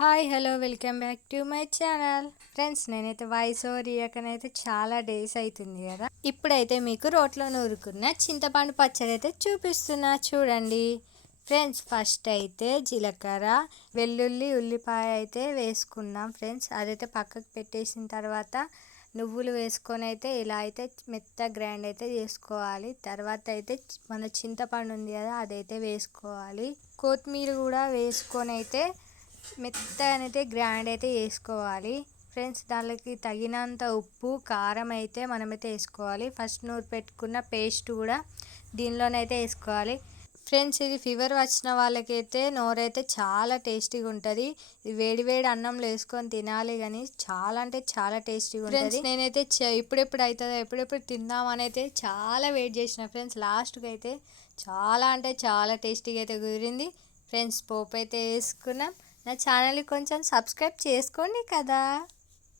Hi hello welcome back to my channel friends. నేనైతే voice over ఇయ్యకనైతే చాలా days అవుతుంది కదా. ఇప్పుడైతే మీకు రోట్లో నూరుకున్న చింతపండు పచ్చడి అయితే చూపిస్తున్నా చూడండి ఫ్రెండ్స్. ఫస్ట్ అయితే జీలకర్ర, వెల్లుల్లి, ఉల్లిపాయ అయితే వేసుకున్నాం ఫ్రెండ్స్. అదైతే పక్కకు పెట్టేసిన తర్వాత నువ్వులు వేసుకొని అయితే ఇలా అయితే మెత్త గ్రైండ్ అయితే చేసుకోవాలి. తర్వాత అయితే మన చింతపండు ఉంది కదా అదైతే వేసుకోవాలి. కొత్తిమీర కూడా వేసుకొని అయితే మెత్తనైతే గ్రైండ్ అయితే వేసుకోవాలి ఫ్రెండ్స్. దానికి తగినంత ఉప్పు, కారం అయితే మనమైతే వేసుకోవాలి. ఫస్ట్ నూరు పెట్టుకున్న పేస్ట్ కూడా దీనిలోనైతే వేసుకోవాలి ఫ్రెండ్స్. ఇది ఫీవర్ వచ్చిన వాళ్ళకైతే నోరైతే చాలా టేస్టీగా ఉంటుంది. ఇది వేడి వేడి అన్నంలో వేసుకొని తినాలి కానీ చాలా అంటే చాలా టేస్టీగా ఉంటుంది. నేనైతే ఇప్పుడెప్పుడు అవుతుందో ఎప్పుడెప్పుడు తిందామని అయితే చాలా వెయిట్ చేసిన ఫ్రెండ్స్. లాస్ట్కి అయితే చాలా అంటే చాలా టేస్టీగా అయితే కుదిరింది ఫ్రెండ్స్. పోపు అయితే వేసుకున్నాం. నా ఛానల్ని కొంచెం సబ్స్క్రైబ్ చేసుకోండి కదా.